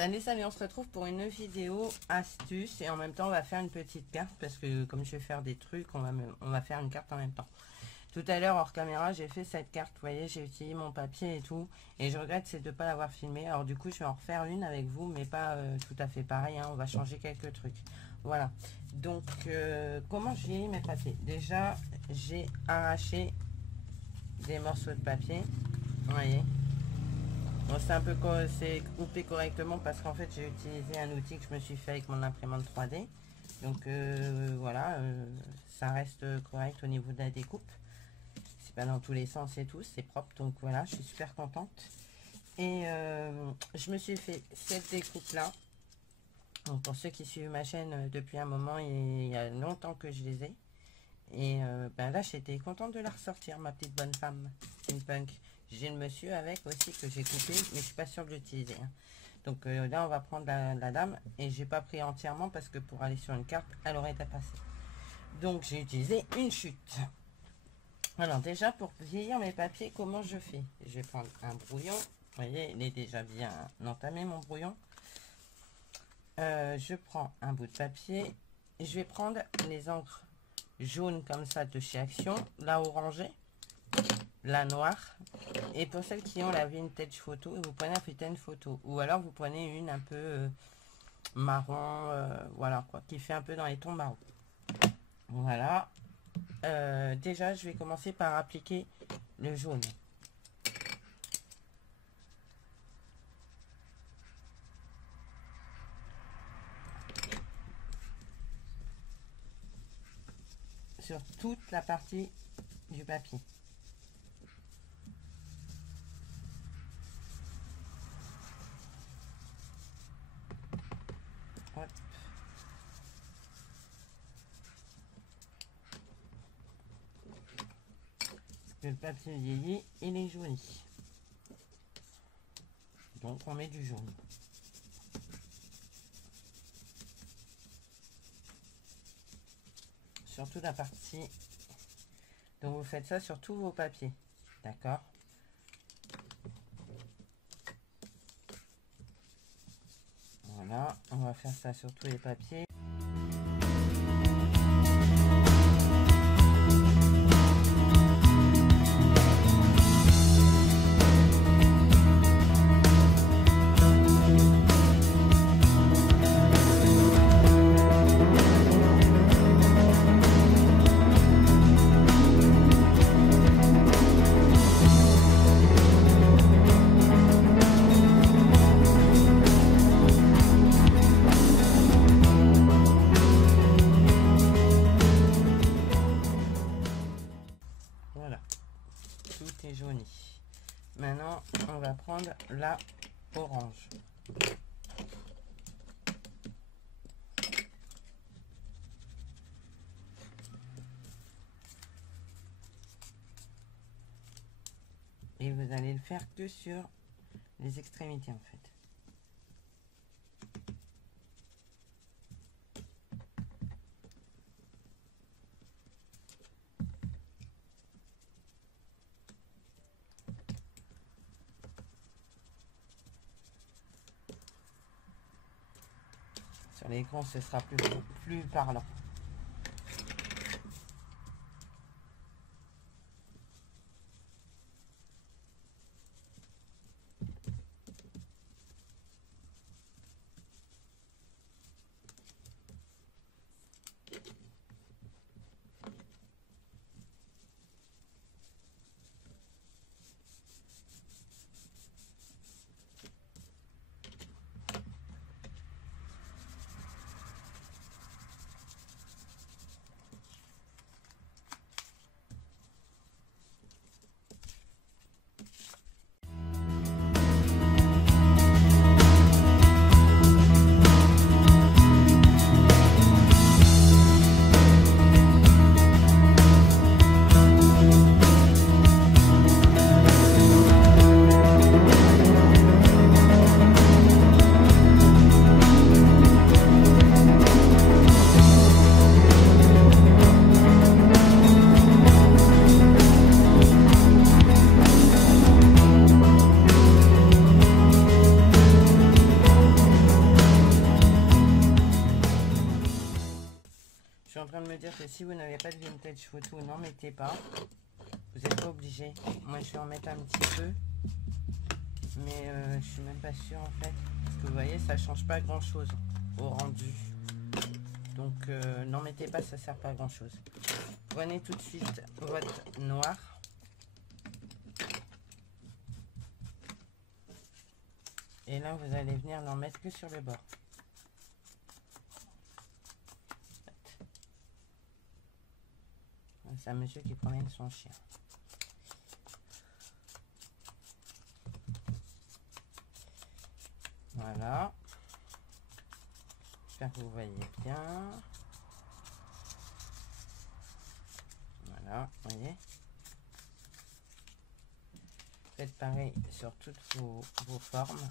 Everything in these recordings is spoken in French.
Salut, on se retrouve pour une vidéo astuce et en même temps on va faire une petite carte parce que comme je vais faire des trucs, on va faire une carte en même temps. Tout à l'heure hors caméra j'ai fait cette carte, vous voyez, j'ai utilisé mon papier et tout et je regrette c'est de ne pas l'avoir filmé. Alors du coup je vais en refaire une avec vous mais pas tout à fait pareil, hein, on va changer quelques trucs. Voilà, donc comment je vieillis mes papiers? Déjà j'ai arraché des morceaux de papier, vous voyez. Bon, c'est un peu c'est coupé correctement parce qu'en fait j'ai utilisé un outil que je me suis fait avec mon imprimante 3D. Donc voilà, ça reste correct au niveau de la découpe. C'est pas dans tous les sens et tout, c'est propre. Donc voilà, je suis super contente. Et je me suis fait cette découpe là. Donc, pour ceux qui suivent ma chaîne depuis un moment, il y a longtemps que je les ai. Et ben là j'étais contente de la ressortir, ma petite bonne femme, une punk. J'ai le monsieur avec aussi que j'ai coupé, mais je suis pas sûre de l'utiliser. Hein. Donc là on va prendre la dame et j'ai pas pris entièrement parce que pour aller sur une carte, elle aurait été passée. Donc j'ai utilisé une chute. Alors déjà pour vieillir mes papiers, comment je fais? Je vais prendre un brouillon. Vous voyez, il est déjà bien entamé mon brouillon. Je prends un bout de papier. Je vais prendre les encres jaunes comme ça de chez Action, la orangée, la noire, et pour celles qui ont la vintage photo, vous prenez la vintage photo ou alors vous prenez une un peu marron, voilà quoi, qui fait un peu dans les tons marron. Voilà, déjà je vais commencer par appliquer le jaune. Sur toute la partie du papier. Hop. Parce que le papier vieillit, il est joli. Donc on met du jaune. Surtout la partie. Donc vous faites ça sur tous vos papiers. D'accord? Voilà, on va faire ça sur tous les papiers. Jauni. Maintenant, on va prendre la orange. Et vous allez le faire que sur les extrémités en fait. Sur l'écran, ce sera plus parlant. me dire que si vous n'avez pas de vintage photo, n'en mettez pas. Vous n'êtes pas obligé. Moi, je vais en mettre un petit peu. Mais je suis même pas sûre en fait. Parce que vous voyez, ça change pas grand chose au rendu. Donc, n'en mettez pas, ça sert pas à grand chose. Prenez tout de suite votre noir. Et là, vous allez venir n'en mettre que sur le bord. C'est un monsieur qui promène son chien. Voilà. J'espère que vous voyez bien. Voilà, vous voyez. Faites pareil sur toutes vos formes.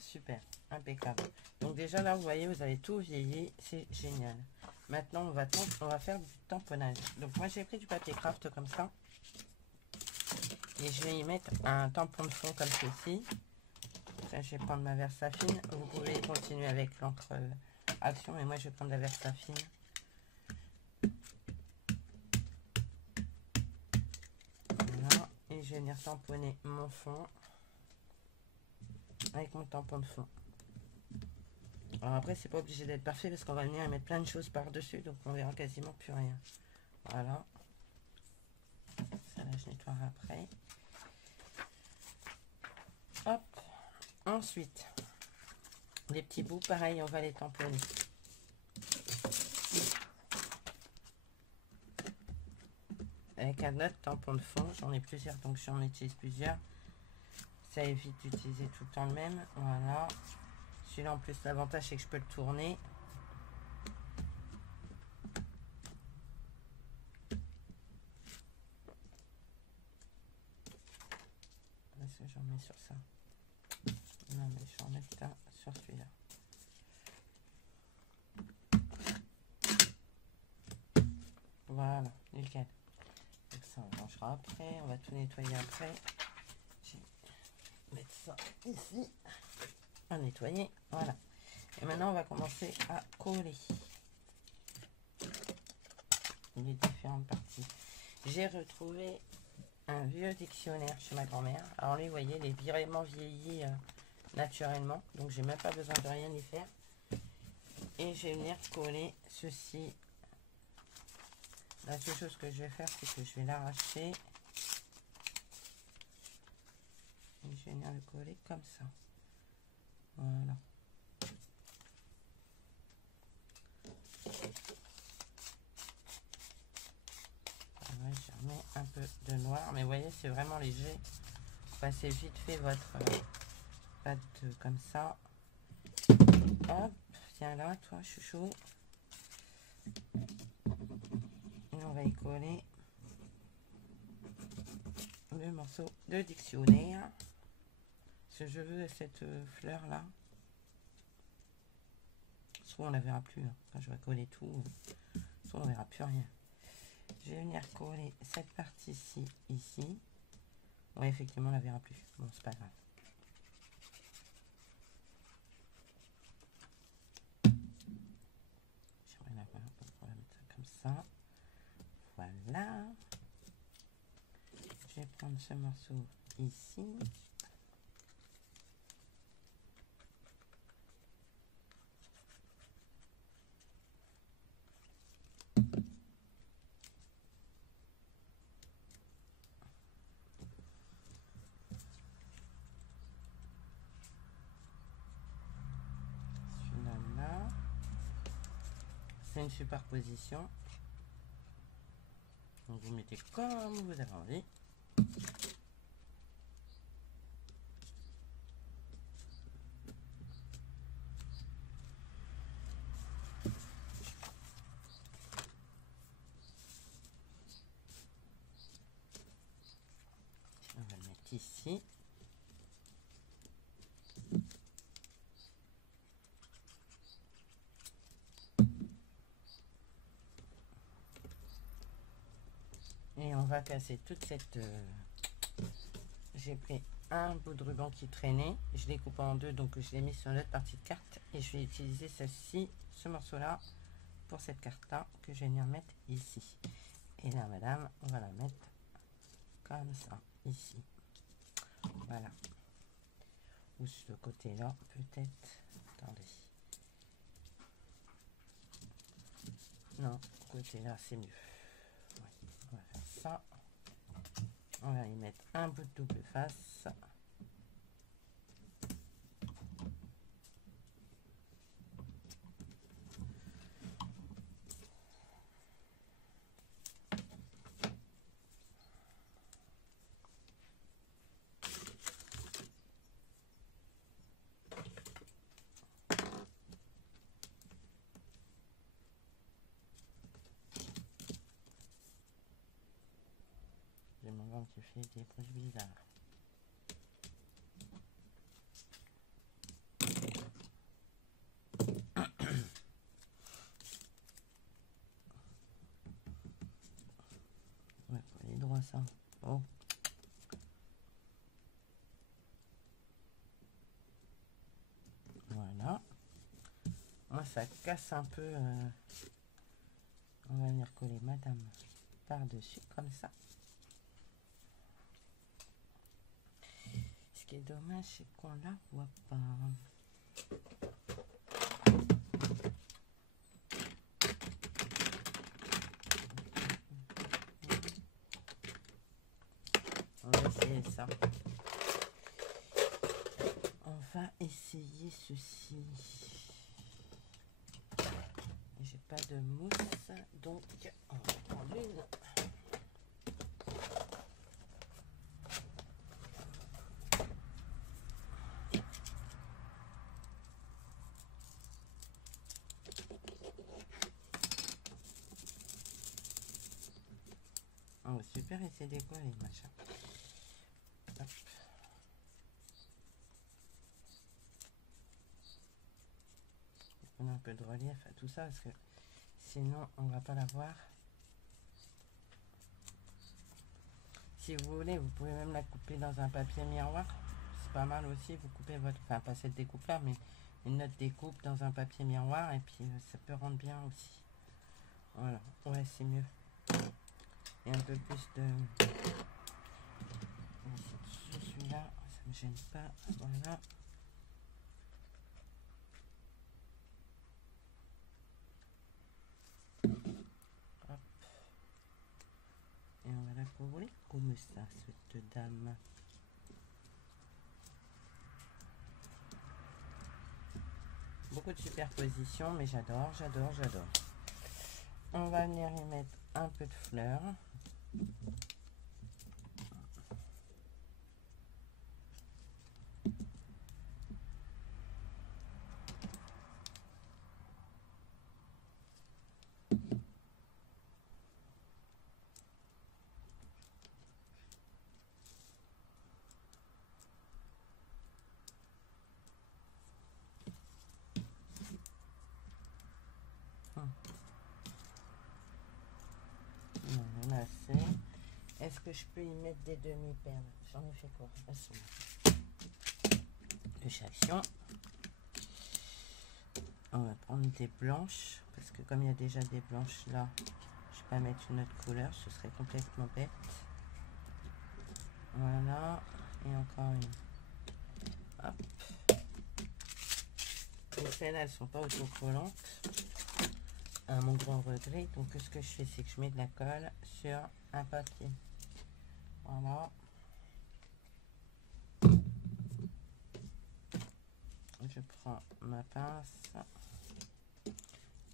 Super, impeccable. Donc déjà là, vous voyez, vous avez tout vieilli, c'est génial. Maintenant, on va faire du tamponnage. Donc moi, j'ai pris du papier craft comme ça. Et je vais y mettre un tampon de fond comme ceci. Ça, je vais prendre ma Versafine. Vous pouvez continuer avec l'encre Action, mais moi, je vais prendre la Versafine. Voilà. Et je vais venir tamponner mon fond avec mon tampon de fond. Alors après, c'est pas obligé d'être parfait parce qu'on va venir mettre plein de choses par dessus, donc on verra quasiment plus rien. Voilà, ça là je nettoierai après. Hop, ensuite les petits bouts, pareil, on va les tamponner avec un autre tampon de fond. J'en ai plusieurs, donc j'en utilise plusieurs. Ça évite d'utiliser tout le temps le même. Voilà. Celui-là, en plus, l'avantage, c'est que je peux le tourner. Est-ce que j'en mets sur ça? Non, mais je vais en mettre un sur celui-là. Voilà, nickel. Donc ça, on rangera après. On va tout nettoyer après. Mettre ça ici, à nettoyer, voilà. Et maintenant on va commencer à coller les différentes parties. J'ai retrouvé un vieux dictionnaire chez ma grand-mère. Alors lui, vous voyez, il est vraiment vieilli naturellement, donc j'ai même pas besoin de rien y faire. Et je vais venir coller ceci. La seule chose que je vais faire, c'est que je vais l'arracher. Et je vais venir le coller comme ça. Voilà. Je remets un peu de noir. Mais vous voyez, c'est vraiment léger. Passez vite fait votre pâte comme ça. Hop, tiens là, toi, chouchou. Et on va y coller le morceau de dictionnaire. Je veux cette fleur là, soit on la verra plus hein. Quand je vais coller tout, soit on verra plus rien. Je vais venir coller cette partie-ci ici. Ouais, effectivement on la verra plus, bon c'est pas grave. J'aimerais la voir, on va mettre ça comme ça. Voilà, je vais prendre ce morceau ici. C'est une superposition. Donc vous mettez comme vous avez envie. va casser toute cette... J'ai pris un bout de ruban qui traînait, je l'ai coupé en deux, donc je l'ai mis sur l'autre partie de carte, et je vais utiliser celle-ci, ce morceau-là, pour cette carte-là, que je vais venir mettre ici. Et là, madame, on va la mettre comme ça, ici. Voilà. Ou ce côté-là, peut-être. Attendez. Non, côté-là, c'est mieux. Ouais, on va faire ça. On va y mettre un bout de double face. J'ai mon ventre qui fait des bruits bizarres. Ouais, il est droit ça. Oh. Voilà. Moi, ça casse un peu. On va venir coller madame par-dessus, comme ça. Ce qui est dommage, c'est qu'on la voit pas. On va essayer ça. On va essayer ceci. J'ai pas de mousse, donc on va prendre une. Oh, super, et c'est décollé, machin. Hop. On a un peu de relief à tout ça, parce que sinon, on va pas la voir. Si vous voulez, vous pouvez même la couper dans un papier miroir. C'est pas mal aussi, vous coupez votre... Enfin, pas cette découpe-là, mais une autre découpe dans un papier miroir, et puis ça peut rendre bien aussi. Voilà, ouais, c'est mieux. Et un peu plus de... Sur celui-là, ça me gêne pas. Voilà. Hop. Et on va la couvrir comme ça, cette dame. Beaucoup de superposition, mais j'adore, j'adore, j'adore. On va venir y mettre un peu de fleurs. On a assez. Est-ce que je peux y mettre des demi-perles? J'en ai fait quoi? De Chaction. On va prendre des blanches, parce que comme il y a déjà des blanches là, je vais pas mettre une autre couleur, ce serait complètement bête. Voilà, et encore une. Hop. Et celles-là, elles sont pas autocollantes, à mon grand regret. Donc ce que je fais, c'est que je mets de la colle sur un papier. Voilà. Je prends ma pince,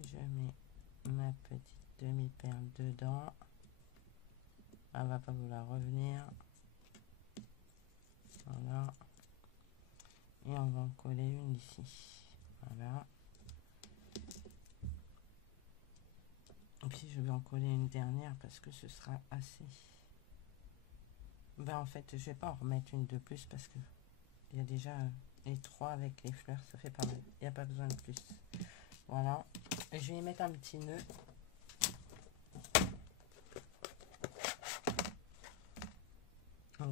je mets ma petite demi-perle dedans. Elle va pas vouloir revenir. Voilà. Et on va en coller une ici. Voilà. Et puis je vais en coller une dernière parce que ce sera assez. Ben en fait, je vais pas en remettre une de plus parce que il y a déjà les trois avec les fleurs, ça fait pas mal. Il n'y a pas besoin de plus. Voilà. Et je vais y mettre un petit nœud.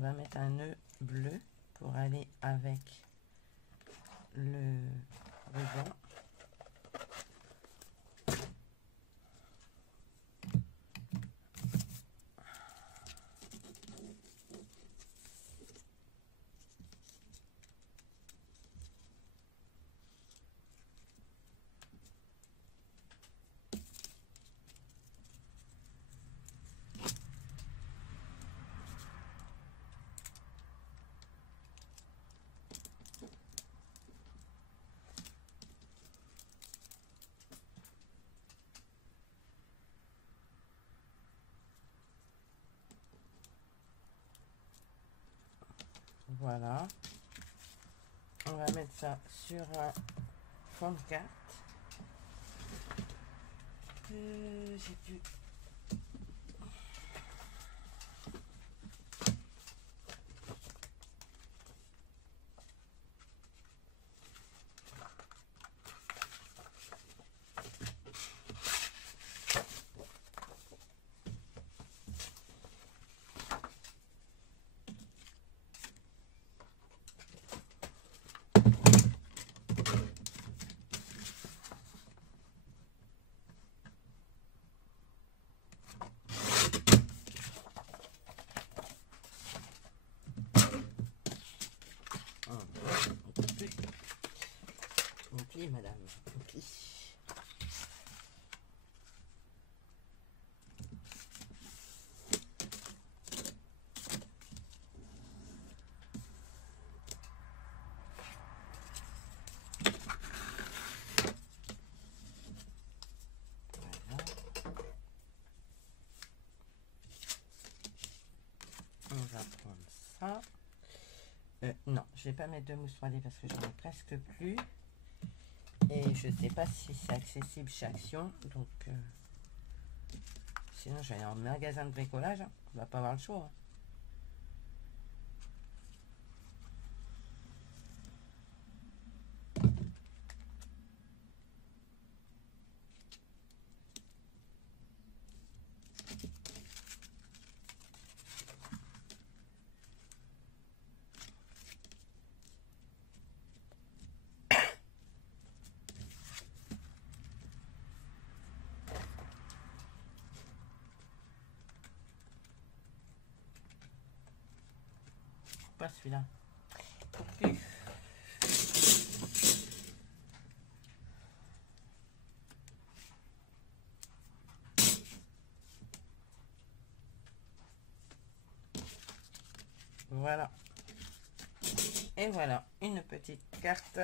va mettre un nœud bleu pour aller avec le ruban. Voilà, on va mettre ça sur un fond de carte. J'ai plus. On plie, madame, on plie. On va prendre ça. Non, je vais pas mettre de mousse 3D parce que j'en ai presque plus. Et je sais pas si c'est accessible chez Action. Donc, sinon, je vais aller en magasin de bricolage. Hein. On va pas avoir le choix. Hein. Pas celui-là. Okay. Voilà. Et voilà, une petite carte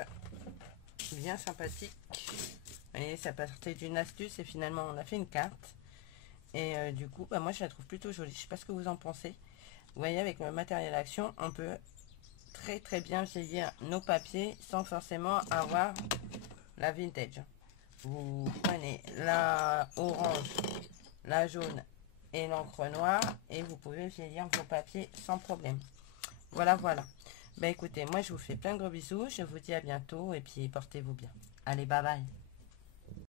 bien sympathique. Vous voyez, ça partait d'une astuce et finalement on a fait une carte. Et du coup, bah, moi je la trouve plutôt jolie. Je sais pas ce que vous en pensez. Vous voyez, avec le matériel Action, on peut très bien vieillir nos papiers sans forcément avoir la vintage. Vous prenez la orange, la jaune et l'encre noire et vous pouvez vieillir vos papiers sans problème. Voilà. Bah écoutez, moi je vous fais plein de gros bisous. Je vous dis à bientôt et puis portez-vous bien. Allez, bye bye.